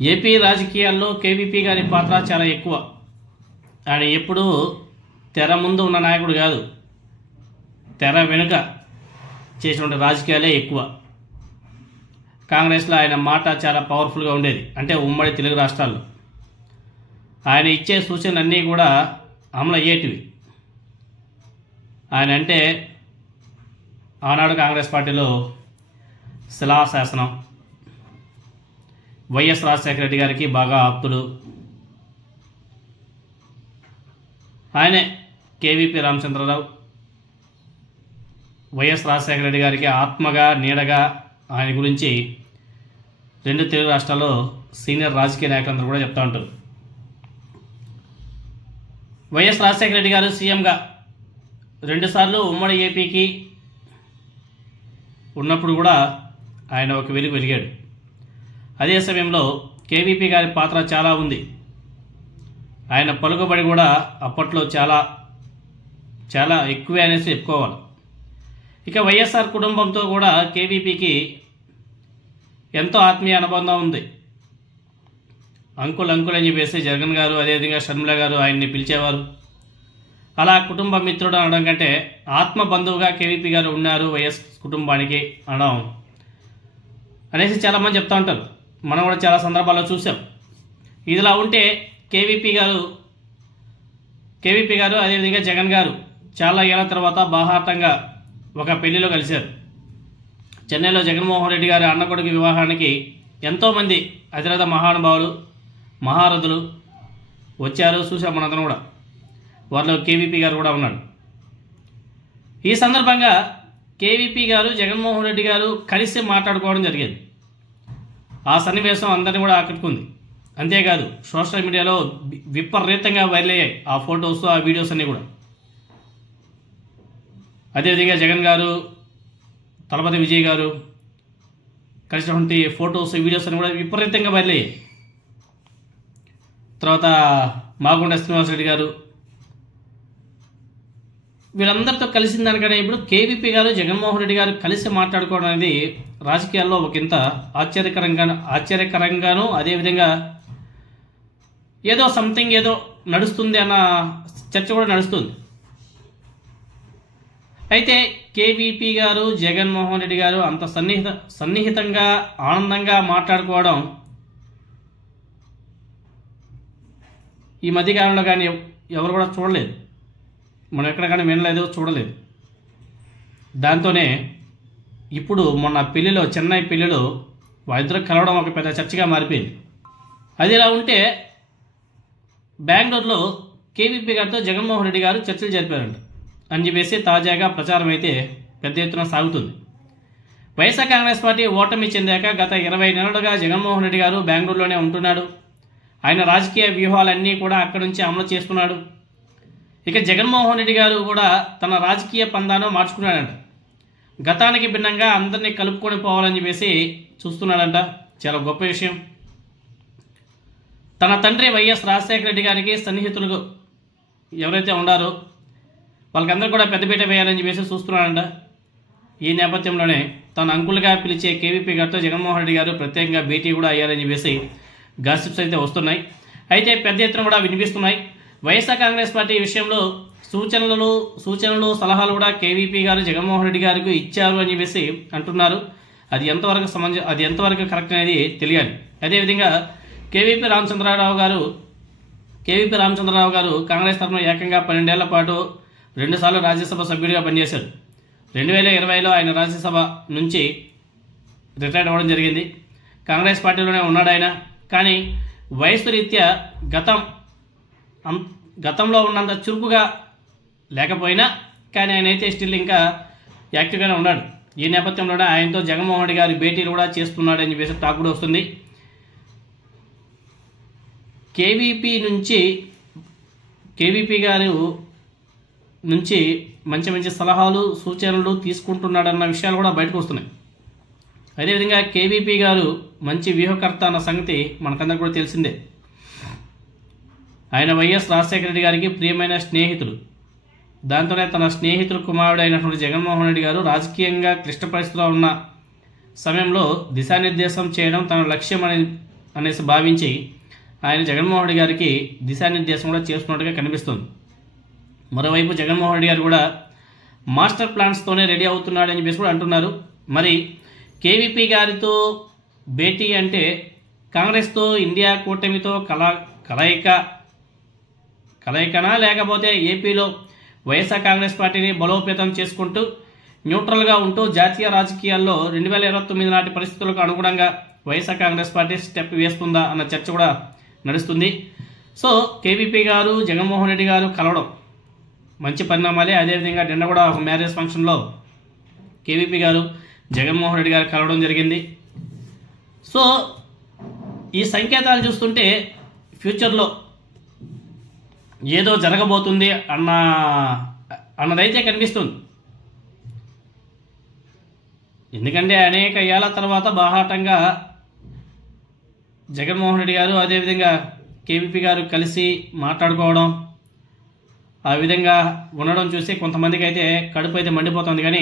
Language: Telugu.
ఏపీ రాజకీయాల్లో కేవీపీ గారి పాత్ర చాలా ఎక్కువ. ఆయన ఎప్పుడూ తెర ముందు ఉన్న నాయకుడు కాదు, తెర వెనుక చేసిన రాజకీయాలే ఎక్కువ. కాంగ్రెస్లో ఆయన మాట చాలా పవర్ఫుల్గా ఉండేది, అంటే ఉమ్మడి తెలుగు రాష్ట్రాల్లో ఆయన ఇచ్చే సూచనలన్నీ కూడా అమలు అయ్యేటివి. ఆయన అంటే ఆనాడు కాంగ్రెస్ పార్టీలో శిలాశాసనం. వైఎస్ రాజశేఖర రెడ్డి గారికి బాగా ఆప్తుడు ఆయనే. కేవీపీ రామచంద్రరావు వైఎస్ రాజశేఖర రెడ్డి గారికి ఆత్మగా నీడగా ఆయన గురించి రెండు తెలుగు రాష్ట్రాల్లో సీనియర్ రాజకీయ నాయకులందరూ కూడా చెప్తూ ఉంటారు. వైఎస్ రాజశేఖర రెడ్డి గారు సీఎంగా 2 సార్లు ఉమ్మడి ఏపీకి ఉన్నప్పుడు కూడా ఆయన ఒక వెలుగు వెలిగాడు. అదే సమయంలో కేవీపీ గారి పాత్ర చాలా ఉంది. ఆయన పలుకుబడి కూడా అప్పట్లో చాలా చాలా ఎక్కువే అనేసి చెప్పుకోవాలి. ఇక వైఎస్ఆర్ కుటుంబంతో కూడా కేవీపీకి ఎంతో ఆత్మీయ అనుబంధం ఉంది. అంకుల్ అని చెప్పేసి జగన్ గారు, అదేవిధంగా షర్మిల గారు ఆయన్ని పిలిచేవారు. అలా కుటుంబ మిత్రుడు అనడం కంటే ఆత్మ బంధువుగా కేవీపీ గారు ఉన్నారు వైఎస్ కుటుంబానికి అనడం అనేసి చాలామంది చెప్తూ ఉంటారు. మనం కూడా చాలా సందర్భాల్లో చూసాం. ఇదిలా ఉంటే కేవీపీ గారు అదేవిధంగా జగన్ గారు చాలా ఏళ్ళ తర్వాత బాహాటంగా ఒక పెళ్లిలో కలిశారు. చెన్నైలో జగన్మోహన్ రెడ్డి గారి అన్న కొడుకు వివాహానికి ఎంతోమంది అతిరథ మహానుభావులు మహారథులు వచ్చారు, చూసాం మనందరం కూడా. వారిలో కేవీపీ గారు కూడా ఉన్నాడు. ఈ సందర్భంగా కేవీపీ గారు జగన్మోహన్ రెడ్డి గారు కలిసి మాట్లాడుకోవడం జరిగేది. ఆ సన్నివేశం అందరినీ కూడా ఆకట్టుకుంది. అంతేకాదు సోషల్ మీడియాలో విపరీతంగా వైరల్ అయ్యాయి ఆ ఫొటోస్, ఆ వీడియోస్ అన్నీ కూడా. అదేవిధంగా జగన్ గారు, తలపతి విజయ్ గారు కలిసినటువంటి ఫొటోస్, వీడియోస్ అన్నీ కూడా విపరీతంగా వైరల్ అయ్యాయి. తర్వాత మాగుంట శ్రీనివాసరెడ్డి గారు, వీళ్ళందరితో కలిసిన దానికనే ఇప్పుడు కేవీపీ గారు జగన్మోహన్ రెడ్డి గారు కలిసి మాట్లాడుకోవడం అనేది రాజకీయాల్లో ఒకంత ఆశ్చర్యకరంగాను అదేవిధంగా ఏదో సంథింగ్ ఏదో నడుస్తుంది అన్న చర్చ కూడా నడుస్తుంది. అయితే కేవీపీ గారు జగన్మోహన్ రెడ్డి గారు అంత సన్నిహితంగా ఆనందంగా మాట్లాడుకోవడం ఈ మధ్యకాలంలో కానీ ఎవరు కూడా చూడలేదు. మనం ఎక్కడ కానీ వినలేదు, చూడలేదు. దాంతోనే ఇప్పుడు మొన్న పెళ్లిలో, చెన్నై పెళ్లిలో వాళ్ళిద్దరూ కలవడం ఒక పెద్ద చర్చగా మారిపోయింది. అది ఇలా ఉంటే బెంగళూరులో కేవీపీ గారితో జగన్మోహన్ రెడ్డి గారు చర్చలు జరిపారంట అని చెప్పేసి తాజాగా ప్రచారం అయితే పెద్ద ఎత్తున సాగుతుంది. వైఎస్ఆర్ కాంగ్రెస్ పార్టీ ఓటమి చెందాక గత 20 నెలలుగా జగన్మోహన్ రెడ్డి గారు బెంగళూరులోనే ఉంటున్నాడు. ఆయన రాజకీయ వ్యూహాలన్నీ కూడా అక్కడి నుంచి అమలు చేస్తున్నాడు. ఇక జగన్మోహన్ రెడ్డి గారు కూడా తన రాజకీయ పందాను మార్చుకున్నాడంట. గతానికి భిన్నంగా అందరినీ కలుపుకొని పోవాలని చెప్పేసి చూస్తున్నాడంట. చాలా గొప్ప విషయం. తన తండ్రి వైఎస్ రాజశేఖర రెడ్డి గారికి సన్నిహితులు ఎవరైతే ఉన్నారో వాళ్ళకందరూ కూడా పెద్దపీట వేయాలని చెప్పేసి చూస్తున్నాడంట. ఈ నేపథ్యంలోనే తన అంకులుగా పిలిచే కేవీపీ గారితో జగన్మోహన్ రెడ్డి గారు ప్రత్యేకంగా భేటీ కూడా అయ్యారని చెప్పేసి గాసిప్స్ అయితే వస్తున్నాయి. అయితే పెద్ద ఎత్తున కూడా వినిపిస్తున్నాయి. వైఎస్ఆర్ కాంగ్రెస్ పార్టీ విషయంలో సూచనలు సలహాలు కూడా కేవీపీ గారు జగన్మోహన్ రెడ్డి గారికి ఇచ్చారు అని చెప్పేసి అంటున్నారు. అది ఎంతవరకు కరెక్ట్ అనేది తెలియాలి. అదేవిధంగా కేవీపీ రామచంద్రరావు గారు కాంగ్రెస్ తరఫున ఏకంగా 12 ఏళ్ల పాటు 2 సార్లు రాజ్యసభ సభ్యుడిగా పనిచేశారు. 2020లో ఆయన రాజ్యసభ నుంచి రిటైర్ అవ్వడం జరిగింది. కాంగ్రెస్ పార్టీలోనే ఉన్నాడు ఆయన. కానీ వయసు రీత్యా గతంలో ఉన్నంత చురుకుగా లేకపోయినా కానీ ఆయన అయితే స్టిల్ ఇంకా యాక్టివ్గానే ఉన్నాడు. ఈ నేపథ్యంలోనే ఆయనతో జగన్మోహన్ రెడ్డి గారి భేటీలు కూడా చేస్తున్నాడు అని చెప్పేసి టాక్ కూడా వస్తుంది. కేవీపీ గారు నుంచి మంచి సలహాలు సూచనలు తీసుకుంటున్నాడన్న విషయాలు కూడా బయటకు వస్తున్నాయి. అదేవిధంగా కేవీపీ గారు మంచి వ్యూహకర్త అన్న సంగతి మనకందరికీ కూడా తెలిసిందే. ఆయన వైఎస్ రాజశేఖర రెడ్డి గారికి ప్రియమైన స్నేహితుడు. దాంతోనే తన స్నేహితుల కుమారుడు అయినటువంటి జగన్మోహన్ రెడ్డి గారు రాజకీయంగా క్లిష్ట పరిస్థితిలో ఉన్న సమయంలో దిశానిర్దేశం చేయడం తన లక్ష్యం అని అనేసి భావించి ఆయన జగన్మోహన్ రెడ్డి గారికి దిశానిర్దేశం కూడా చేస్తున్నట్టుగా కనిపిస్తుంది. మరోవైపు జగన్మోహన్ రెడ్డి గారు కూడా మాస్టర్ ప్లాన్స్తోనే రెడీ అవుతున్నాడని చెప్పేసి కూడా అంటున్నారు. మరి కేవీపీ గారితో భేటీ అంటే కాంగ్రెస్తో ఇండియా కూటమితో కలయికనా, లేకపోతే ఏపీలో వైఎస్ఆర్ కాంగ్రెస్ పార్టీని బలోపేతం చేసుకుంటూ న్యూట్రల్గా ఉంటూ జాతీయ రాజకీయాల్లో 2029 నాటి పరిస్థితులకు అనుగుణంగా వైఎస్ఆర్ కాంగ్రెస్ పార్టీ స్టెప్ వేస్తుందా అన్న చర్చ కూడా నడుస్తుంది. సో కేవీపీ గారు జగన్మోహన్ రెడ్డి గారు కలవడం మంచి పరిణామాలే. అదేవిధంగా నిన్న కూడా ఒక మ్యారేజ్ ఫంక్షన్లో కేవీపీ గారు జగన్మోహన్ రెడ్డి గారు కలవడం జరిగింది. సో ఈ సంకేతాలు చూస్తుంటే ఫ్యూచర్లో ఏదో జరగబోతుంది అన్నదైతే కనిపిస్తుంది. ఎందుకంటే అనేక ఏళ్ల తర్వాత బాహాటంగా జగన్మోహన్ రెడ్డి గారు అదేవిధంగా కేవీపీ గారు కలిసి మాట్లాడుకోవడం, ఆ విధంగా ఉండడం చూసి కొంతమందికి అయితే కడుపు అయితే మండిపోతుంది. కానీ